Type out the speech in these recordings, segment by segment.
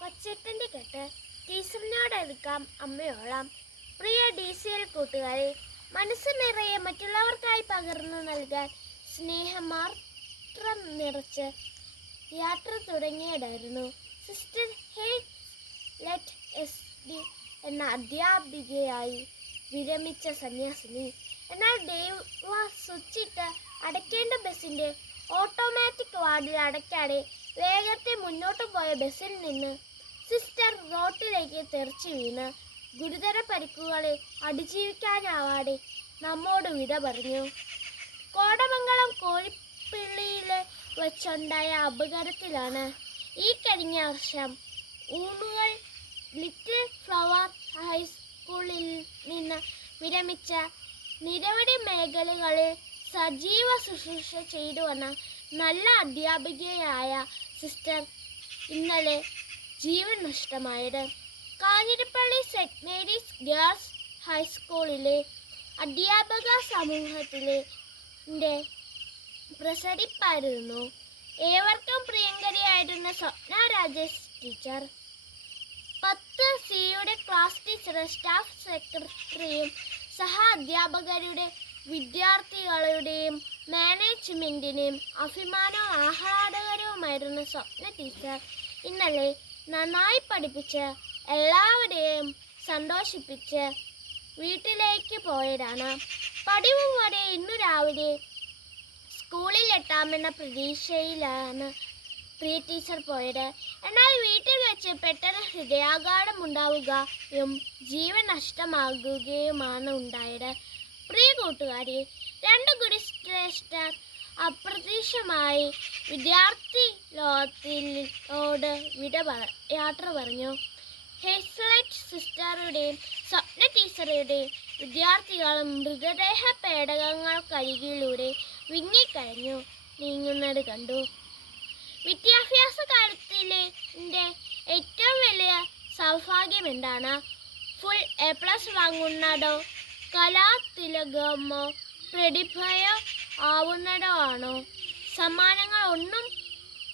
കൊച്ചേട്ടൻ്റെ കെട്ട് ടീച്ചറിനോടെടുക്കാം അമ്മയോളം. പ്രിയ DCL കൂട്ടുകാരെ, മനസ്സ് നിറയെ മറ്റുള്ളവർക്കായി പകർന്നു നൽകാൻ സ്നേഹം മാത്രം നിറച്ച് യാത്ര തുടങ്ങിയതായിരുന്നു സിസ്റ്റർ ലെറ്റ് SD എന്ന അധ്യാപികയായി വിരമിച്ച സന്യാസിനി. എന്നാൽ ദൈവ സ്വിച്ചിട്ട് അടയ്ക്കേണ്ട ബസ്സിൻ്റെ ഓട്ടോമാറ്റിക് വാതിൽ അടയ്ക്കാതെ വേഗത്തിൽ മുന്നോട്ട് പോയ ബസ്സിൽ നിന്ന് സിസ്റ്റർ റോട്ടിലേക്ക് തെറിച്ചു വീണ് ഗുരുതര പരിക്കുകളെ അതിജീവിക്കാനാവാതെ നമ്മോട് വിട പറഞ്ഞു. കോടമംഗലം കോഴിപ്പള്ളിയിൽ വെച്ചുണ്ടായ അപകടത്തിലാണ് ഈ കഴിഞ്ഞ വർഷം ഊണുകൾ ലിറ്റിൽ ഫ്ലവർ ഹൈസ്കൂളിൽ നിന്ന് വിരമിച്ച നിരവധി മേഖലകളിൽ സജീവ ശുശ്രൂഷ ചെയ്തു വന്ന നല്ല അധ്യാപികയായ സിസ്റ്റർ ഇന്നലെ ജീവൻ നഷ്ടമായത്. കാഞ്ഞിരപ്പള്ളി സെന്റ് മേരീസ് ഗേൾസ് ഹൈസ്കൂളിലെ അധ്യാപക സമൂഹത്തിലെ പ്രസരിപ്പായിരുന്നു. ഏവർക്കും പ്രിയങ്കരിയായിരുന്ന സ്വപ്ന രാജേഷ് ടീച്ചർ 10C ക്ലാസ് ടീച്ചറും സ്റ്റാഫ് സെക്രട്ടറിയും സഹ അധ്യാപകരുടെ വിദ്യാർത്ഥികളുടെയും മാനേജ്മെൻറ്റിനെയും അഭിമാനവും ആഹ്ലാദകരവുമായിരുന്ന സ്വപ്ന ടീച്ചർ ഇന്നലെ നന്നായി പഠിപ്പിച്ച് എല്ലാവരെയും സന്തോഷിപ്പിച്ച് വീട്ടിലേക്ക് പോയതാണ്. പതിവ് വരെ ഇന്നു രാവിലെ സ്കൂളിൽ എത്താമെന്ന പ്രതീക്ഷയിലാണ് പ്രിയ ടീച്ചർ പോയത്. എന്നാൽ വീട്ടിൽ വെച്ച് പെട്ടെന്ന് ഹൃദയാഘാതം ഉണ്ടാവുകയും ജീവൻ നഷ്ടമാകുകയുമാണ് ഉണ്ടായത്. പ്രിയ കൂട്ടുകാരി, 2 ഗുരുശ്രേഷ്ഠർ അപ്രതീക്ഷിതമായി വിദ്യാർത്ഥി ലോകത്തിനോട് യാത്ര പറഞ്ഞു. ഹേസലറ്റ് സിസ്റ്ററുടെയും സ്വപ്ന ടീച്ചറുടെയും വിദ്യാർത്ഥികളും മൃതദേഹ പേടകങ്ങൾക്കരികിലൂടെ വിങ്ങിക്കഴിഞ്ഞു നീങ്ങുന്നത് കണ്ടു. വിദ്യാഭ്യാസ കാലത്തിലെ ഏറ്റവും വലിയ സൗഭാഗ്യം എന്താണ്? ഫുൾ A+ വാങ്ങുന്നതോ കലാതിലകമോ പ്രതിഭയോ ആവുന്നതോ ആണോ? സമ്മാനങ്ങൾ ഒന്നും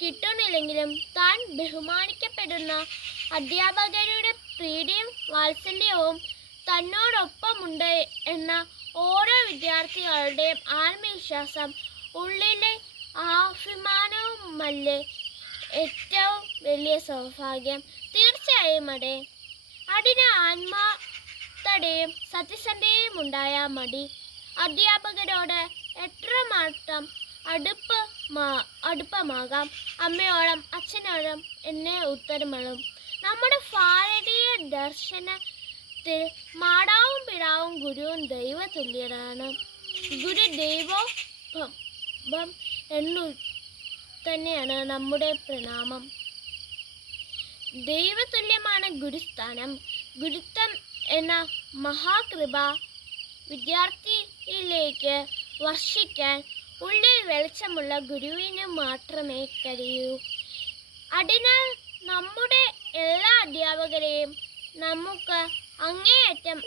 കിട്ടുന്നില്ലെങ്കിലും താൻ ബഹുമാനിക്കപ്പെടുന്ന അധ്യാപകരുടെ പ്രീതിയും വാത്സല്യവും തന്നോടൊപ്പമുണ്ട് എന്ന ഓരോ വിദ്യാർത്ഥികളുടെയും ആത്മവിശ്വാസം, ഉള്ളിലെ അഭിമാനവുമല്ലേ ഏറ്റവും വലിയ സൗഭാഗ്യം? തീർച്ചയായും അതെ. അതിന് ആത്മാർത്ഥതയും സത്യസന്ധതയും ഉണ്ടായാൽ മതി. അധ്യാപകരോട് എത്രമാത്രം അടുപ്പമാകാം അമ്മയോളം അച്ഛനോളം എന്നെ ഉത്തരമളും. നമ്മുടെ ഭാരതീയ ദർശനത്തിൽ മാതാവും പിതാവും ഗുരുവും ദൈവതുല്യരാണ്. ഗുരു ദൈവോപം എന്നു തന്നെയാണ് നമ്മുടെ പ്രണാമം. ദൈവതുല്യമാണ് ഗുരുസ്ഥാനം. ഗുരുത്വം എന്ന മഹാകൃപ വിദ്യാർത്ഥിയിലേക്ക് വർഷിക്കാൻ ഉള്ളിൽ വെളിച്ചമുള്ള ഗുരുവിന് മാത്രമേ കഴിയൂ. അതിനാൽ നമ്മുടെ എല്ലാ അധ്യാപകരെയും നമുക്ക് അങ്ങേയറ്റം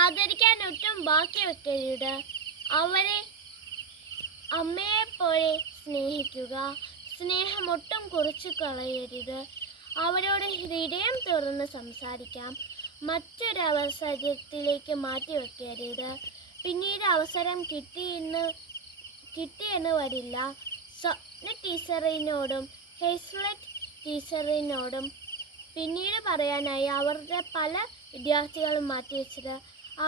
ആദരിക്കാൻ ഒട്ടും ബാക്കി വെക്കരുത്. അവരെ അമ്മയെപ്പോലെ സ്നേഹിക്കുക. സ്നേഹം ഒട്ടും കുറച്ചു കളയരുത്. അവരോട് ഹൃദയം തുറന്ന് സംസാരിക്കാം. മറ്റൊരവസരത്തിലേക്ക് മാറ്റിവെക്കരുത്. പിന്നീട് അവസരം കിട്ടിയെന്ന് വരില്ല. സ്വപ്ന ടീച്ചറിനോടും ഹേസലറ്റ് ടീച്ചറിനോടും പിന്നീട് പറയാനായി അവരുടെ പല വിദ്യാർത്ഥികളും മാറ്റിവെച്ചത്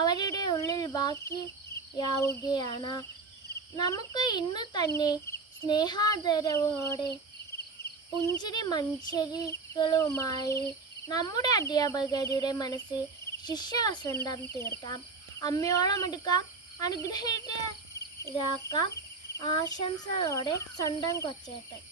അവരുടെ ഉള്ളിൽ ബാക്കിയാവുകയാണ്. നമുക്ക് ഇന്ന് തന്നെ സ്നേഹാദരവോടെ പുഞ്ചിരി മഞ്ചരികളുമായി നമ്മുടെ അധ്യാപകരുടെ മനസ്സിൽ ശിഷ്യവസന്തം തീർക്കാം. അമ്മയോളം എടുക്കാം, അനുഗ്രഹീതരാക്കാം. ആശംസകളോടെ സ്വന്തം കൊച്ചേട്ടൻ.